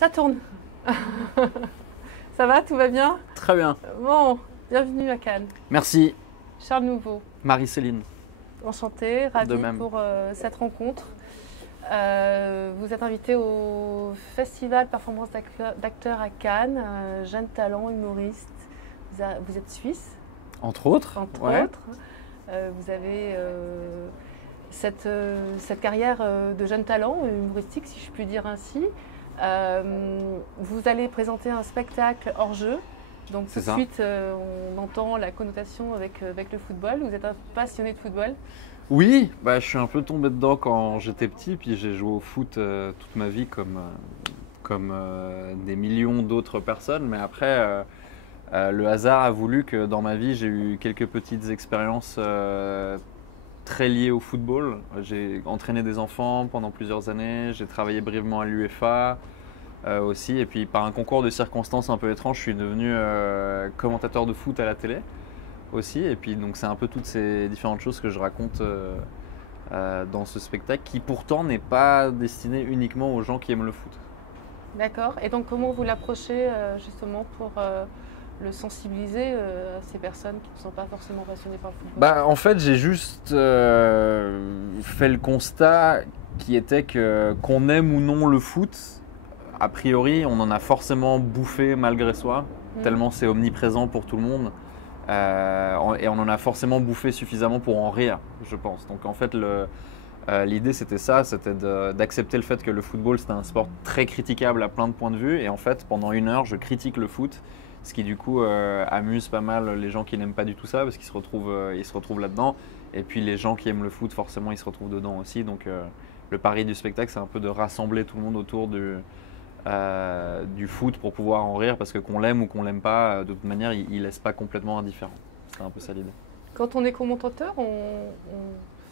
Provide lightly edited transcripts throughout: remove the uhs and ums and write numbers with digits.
Ça tourne. Ça va, tout va bien? Très bien. Bon, bienvenue à Cannes. Merci, Charles Nouveau, Marie-Céline. enchantée, De ravie même. pour cette rencontre. Vous êtes invité au Festival Performance d'acteurs à Cannes, jeune talent, humoriste. Vous êtes suisse, Entre autres. entre Ouais. autres. Vous avez cette carrière de jeune talent humoristique, si je puis dire ainsi. Vous allez présenter un spectacle hors jeu. Donc tout C'est de ça. suite, on entend la connotation avec le football. Vous êtes un passionné de football. Oui, bah, je suis un peu tombé dedans quand j'étais petit, puis j'ai joué au foot toute ma vie comme des millions d'autres personnes. Mais après, le hasard a voulu que dans ma vie, j'ai eu quelques petites expériences très liées au football. J'ai entraîné des enfants pendant plusieurs années, j'ai travaillé brièvement à l'UEFA aussi, et puis par un concours de circonstances un peu étrange, je suis devenu commentateur de foot à la télé aussi. Et puis donc c'est un peu toutes ces différentes choses que je raconte dans ce spectacle qui pourtant n'est pas destiné uniquement aux gens qui aiment le foot. D'accord. Et donc comment vous l'approchez justement pour le sensibiliser à ces personnes qui ne sont pas forcément passionnées par le football? Bah, en fait, j'ai juste fait le constat qui était que qu'on aime ou non le foot, a priori, on en a forcément bouffé malgré soi, tellement c'est omniprésent pour tout le monde. Et on en a forcément bouffé suffisamment pour en rire, je pense. Donc en fait, l'idée c'était ça, c'était d'accepter le fait que le football c'était un sport très critiquable à plein de points de vue. Et en fait, pendant 1 heure, je critique le foot, ce qui du coup amuse pas mal les gens qui n'aiment pas du tout ça, parce qu'ils ils se retrouvent là-dedans. Et puis les gens qui aiment le foot, forcément, ils se retrouvent dedans aussi. Donc le pari du spectacle, c'est un peu de rassembler tout le monde autour du foot pour pouvoir en rire, parce que qu'on l'aime ou qu'on l'aime pas, de toute manière, il laisse pas complètement indifférent. C'est un peu ça l'idée. Quand on est commentateur, on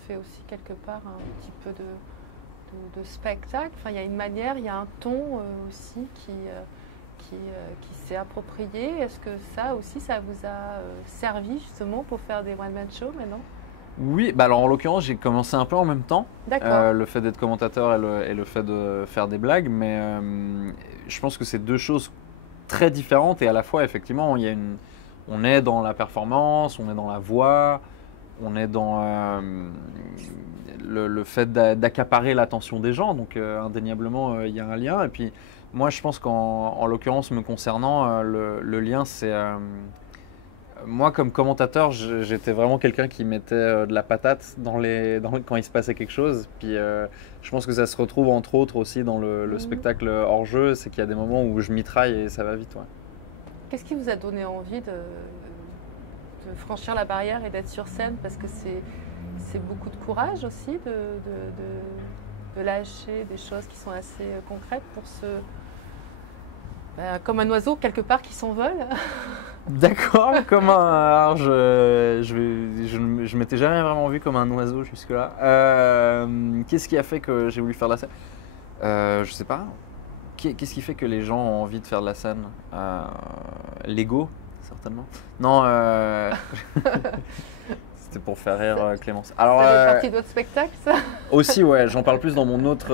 fait aussi quelque part un petit peu de spectacle. Enfin, il y a une manière, il y a un ton aussi qui s'est approprié. Est-ce que ça aussi, ça vous a servi justement pour faire des one-man shows maintenant? Oui, bah alors en l'occurrence, j'ai commencé un peu en même temps. D'accord. Le fait d'être commentateur et le fait de faire des blagues, mais je pense que c'est deux choses très différentes et à la fois, effectivement, on est dans la performance, on est dans la voix, on est dans le fait d'accaparer l'attention des gens, donc indéniablement, il y a un lien. Et puis, moi, je pense qu'en l'occurrence, me concernant, le lien, c'est... moi, comme commentateur, j'étais vraiment quelqu'un qui mettait de la patate quand il se passait quelque chose. Puis je pense que ça se retrouve entre autres aussi dans le spectacle hors jeu, c'est qu'il y a des moments où je mitraille et ça va vite. Ouais. Qu'est-ce qui vous a donné envie de franchir la barrière et d'être sur scène? Parce que c'est beaucoup de courage aussi de lâcher des choses qui sont assez concrètes pour comme un oiseau quelque part qui s'envole. D'accord, alors je m'étais jamais vraiment vu comme un oiseau jusque-là. Qu'est-ce qui a fait que j'ai voulu faire de la scène? Je sais pas. Qu'est-ce qui fait que les gens ont envie de faire de la scène? L'ego, certainement. Non, c'était pour faire rire Clémence. Alors, Ça fait partie de votre spectacle, ça? aussi, ouais, j'en parle plus dans mon autre.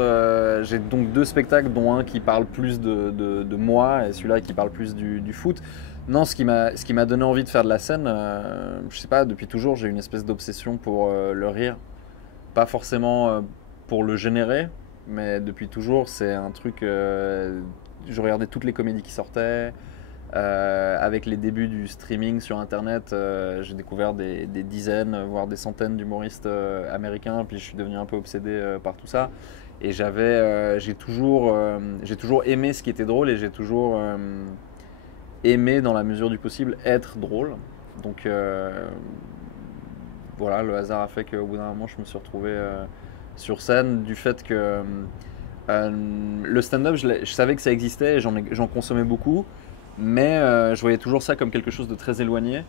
J'ai donc 2 spectacles, dont un qui parle plus de moi et celui-là qui parle plus du foot. Non, ce qui m'a donné envie de faire de la scène, je sais pas, depuis toujours, j'ai une espèce d'obsession pour le rire. Pas forcément pour le générer, mais depuis toujours, c'est un truc. Je regardais toutes les comédies qui sortaient. Avec les débuts du streaming sur internet, j'ai découvert des dizaines, voire des centaines d'humoristes américains, puis je suis devenu un peu obsédé par tout ça. Et j'ai toujours aimé ce qui était drôle et j'ai toujours aimé, dans la mesure du possible, être drôle. Donc voilà, le hasard a fait qu'au bout d'un moment, je me suis retrouvé sur scène, du fait que le stand-up, je savais que ça existait et j'en consommais beaucoup. Mais je voyais toujours ça comme quelque chose de très éloigné,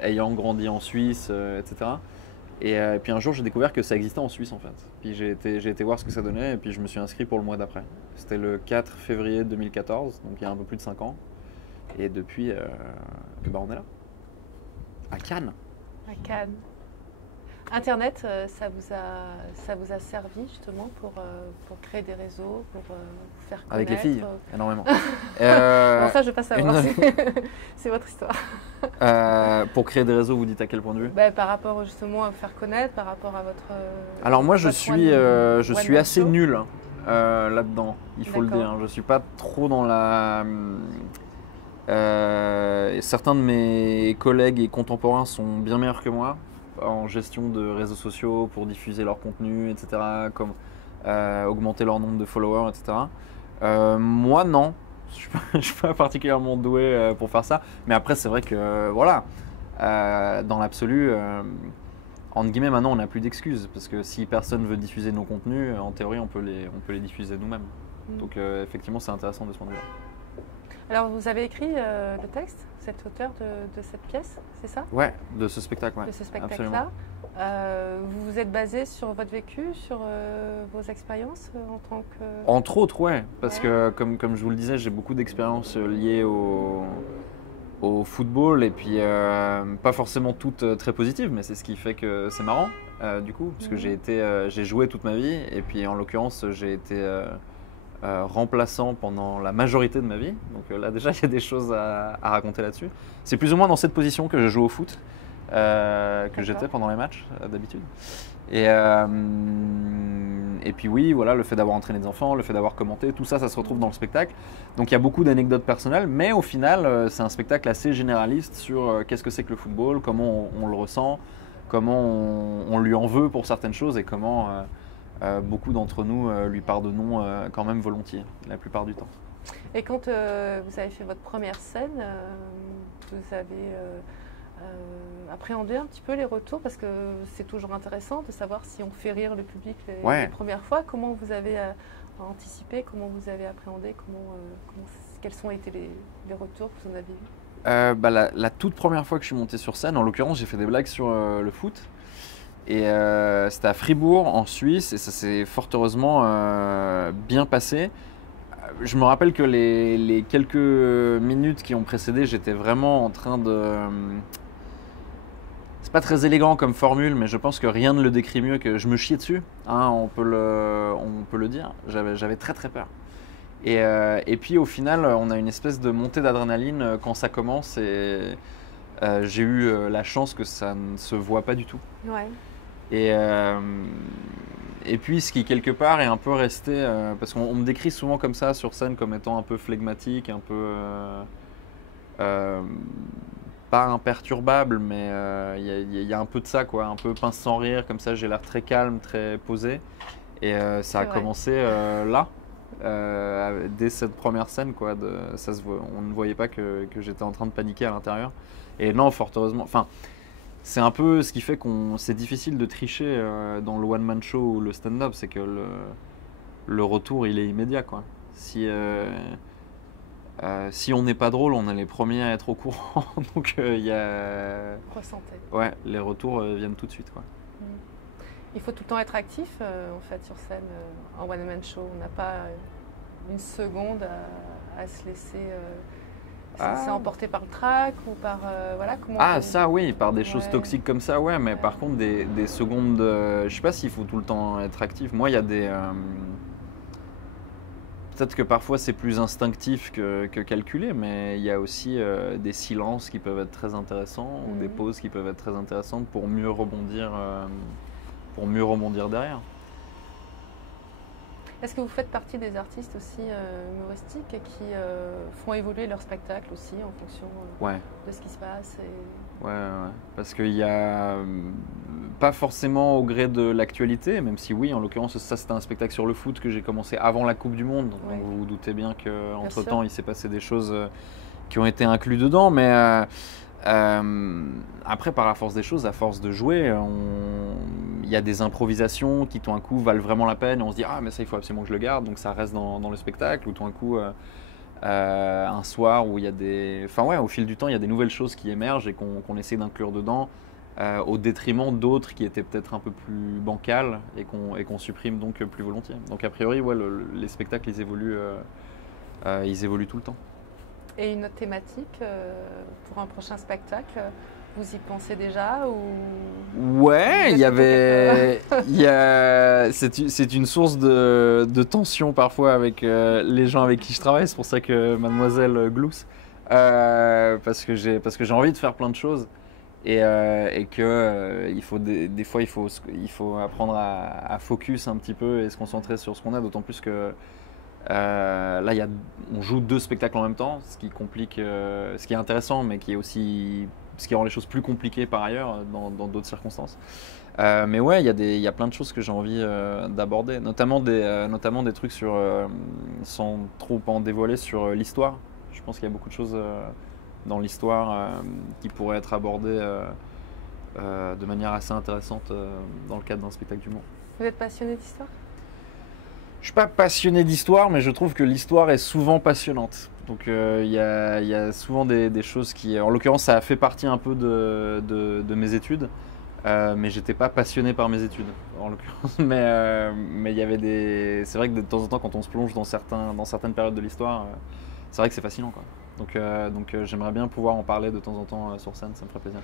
ayant grandi en Suisse, etc. Et puis un jour, j'ai découvert que ça existait en Suisse en fait. Puis j'ai été voir ce que ça donnait et puis je me suis inscrit pour le mois d'après. C'était le 4 février 2014, donc il y a un peu plus de 5 ans. Et depuis, on est là, à Cannes. À Cannes. Internet, ça vous a servi justement pour créer des réseaux, pour vous faire connaître. Avec les filles, énormément. Bon, ça, je ne vais pas savoir. C'est votre histoire. Pour créer des réseaux, vous dites à quel point de vue? Par rapport justement à vous faire connaître, par rapport à votre. Alors moi, je votre suis assez nul là-dedans, il faut le D'accord. dire. Je ne suis pas trop dans la... certains de mes collègues et contemporains sont bien meilleurs que moi en gestion de réseaux sociaux pour diffuser leur contenu, etc., comme augmenter leur nombre de followers, etc. Moi, non. Je ne suis pas particulièrement doué pour faire ça. Mais après, c'est vrai que, voilà, dans l'absolu, entre guillemets, maintenant, on n'a plus d'excuses. Parce que si personne veut diffuser nos contenus, en théorie, on peut les diffuser nous-mêmes. Donc, effectivement, c'est intéressant de ce point de vue-là. Alors, vous avez écrit le texte, vous êtes auteur de cette pièce, c'est ça? Ouais, de ce spectacle, ouais. De ce spectacle-là. Vous vous êtes basé sur votre vécu, sur vos expériences en tant que... Entre autres, ouais. Parce que, comme je vous le disais, j'ai beaucoup d'expériences liées au football. Et puis, pas forcément toutes très positives, mais c'est ce qui fait que c'est marrant, du coup. Parce que j'ai joué toute ma vie. Et puis, en l'occurrence, j'ai été... remplaçant pendant la majorité de ma vie. Donc là déjà il y a des choses à raconter là-dessus. C'est plus ou moins dans cette position que je joue au foot, que j'étais pendant les matchs d'habitude. Et puis oui, voilà, le fait d'avoir entraîné des enfants, le fait d'avoir commenté, tout ça, ça se retrouve dans le spectacle. Donc il y a beaucoup d'anecdotes personnelles, mais au final c'est un spectacle assez généraliste sur qu'est-ce que c'est que le football, comment on le ressent, comment on lui en veut pour certaines choses et comment... beaucoup d'entre nous lui pardonnons quand même volontiers, la plupart du temps. Et quand vous avez fait votre première scène, vous avez appréhendé un petit peu les retours, parce que c'est toujours intéressant de savoir si on fait rire le public les premières fois. Comment vous avez anticipé, comment vous avez appréhendé, quels ont été les retours que vous en avez eus? La toute première fois que je suis monté sur scène, en l'occurrence, j'ai fait des blagues sur le foot. Et c'était à Fribourg, en Suisse, et ça s'est fort heureusement bien passé. Je me rappelle que les quelques minutes qui ont précédé, j'étais vraiment en train de... C'est pas très élégant comme formule, mais je pense que rien ne le décrit mieux que je me chiais dessus, hein, on peut le dire. J'avais très très peur. Et puis au final, on a une espèce de montée d'adrénaline quand ça commence, et j'ai eu la chance que ça ne se voit pas du tout. Ouais. Et puis ce qui quelque part est un peu resté, parce qu'on me décrit souvent comme ça sur scène comme étant un peu flegmatique, un peu pas imperturbable, mais il y a un peu de ça, quoi, un peu pince sans rire, comme ça j'ai l'air très calme, très posé. Et ça a commencé là, dès cette première scène, quoi, on ne voyait pas que j'étais en train de paniquer à l'intérieur. Et non, fort heureusement, enfin... C'est un peu ce qui fait c'est difficile de tricher dans le one-man show ou le stand-up, c'est que le retour, il est immédiat, quoi. Si on n'est pas drôle, on est les premiers à être au courant. Donc il y a... Ressentez. Ouais, les retours viennent tout de suite, quoi. Il faut tout le temps être actif, en fait, sur scène, en one-man show. On n'a pas une seconde à se laisser... C'est emporté par le trac ou par... voilà, comment ça oui, par des choses toxiques comme ça, ouais, mais par contre des secondes... je sais pas s'il faut tout le temps être actif. Moi, il y a des... Peut-être que parfois c'est plus instinctif que calculé, mais il y a aussi des silences qui peuvent être très intéressants ou des pauses qui peuvent être très intéressantes pour mieux rebondir derrière. Est-ce que vous faites partie des artistes aussi humoristiques qui font évoluer leur spectacle aussi en fonction de ce qui se passe Ouais, parce qu'il y a pas forcément au gré de l'actualité, même si oui, en l'occurrence, ça c'était un spectacle sur le foot que j'ai commencé avant la Coupe du Monde, donc vous vous doutez bien qu'entre-temps, il s'est passé des choses qui ont été incluses dedans, mais après, par la force des choses, à force de jouer, il y a des improvisations qui tout d'un coup valent vraiment la peine, et on se dit ah mais ça il faut absolument que je le garde, donc ça reste dans le spectacle, ou tout d'un coup un soir où il y a des... Enfin ouais, au fil du temps, il y a des nouvelles choses qui émergent et qu'on essaie d'inclure dedans, au détriment d'autres qui étaient peut-être un peu plus bancales et qu'on supprime donc plus volontiers. Donc a priori, ouais, les spectacles, ils évoluent tout le temps. Et une autre thématique pour un prochain spectacle, Vous y pensez déjà ou Ouais, vous il y êtes avait, c'est une source de tension parfois avec les gens avec qui je travaille. C'est pour ça que Mademoiselle glousse, parce que j'ai envie de faire plein de choses et que il faut des fois il faut apprendre à focus un petit peu et se concentrer sur ce qu'on a. D'autant plus que là on joue 2 spectacles en même temps, ce qui complique, ce qui est intéressant, mais qui est aussi ce qui rend les choses plus compliquées par ailleurs dans d'autres circonstances. Mais ouais, il y a plein de choses que j'ai envie d'aborder, notamment des trucs sur, sans trop en dévoiler, sur l'histoire. Je pense qu'il y a beaucoup de choses dans l'histoire qui pourraient être abordées de manière assez intéressante dans le cadre d'un spectacle d'humour. vous êtes passionné d'histoire? Je suis pas passionné d'histoire, mais je trouve que l'histoire est souvent passionnante. Donc il y a souvent des choses qui... En l'occurrence, ça a fait partie un peu de mes études, mais j'étais pas passionné par mes études, en l'occurrence. Mais il y avait des... C'est vrai que de temps en temps, quand on se plonge dans certaines périodes de l'histoire, c'est vrai que c'est fascinant, quoi. Donc j'aimerais bien pouvoir en parler de temps en temps sur scène, ça me ferait plaisir.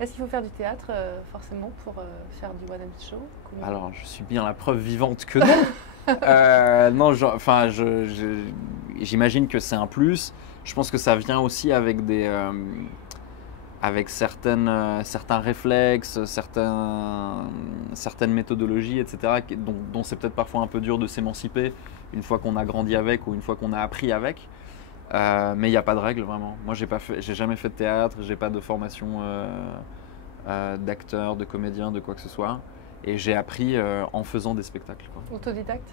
Est-ce qu'il faut faire du théâtre forcément pour faire du one-man show? Comment- Alors, je suis bien la preuve vivante que non. Non, j'imagine que c'est un plus. Je pense que ça vient aussi avec avec certains réflexes, certaines méthodologies, etc., dont c'est peut-être parfois un peu dur de s'émanciper une fois qu'on a grandi avec ou une fois qu'on a appris avec. Mais il n'y a pas de règle vraiment. Moi, j'ai jamais fait de théâtre, j'ai pas de formation d'acteur, de comédien, de quoi que ce soit. Et j'ai appris en faisant des spectacles, quoi. Autodidacte?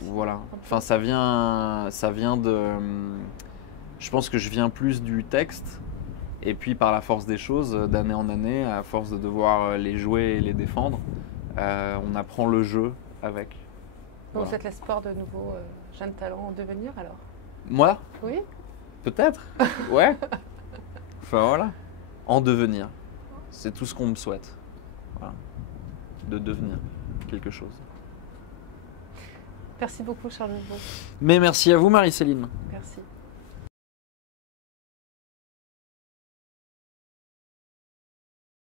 Voilà. Enfin, ça vient de. Je pense que je viens plus du texte. Et puis, par la force des choses, d'année en année, à force de devoir les jouer et les défendre, on apprend le jeu avec. Donc Voilà. vous êtes l'espoir de nouveaux jeunes talents en devenir alors? Moi, Oui? peut-être. Ouais. Enfin, voilà. En devenir. C'est tout ce qu'on me souhaite. Voilà. De devenir quelque chose. Merci beaucoup Charles Nouveau. Mais merci à vous, Marie-Céline. Merci.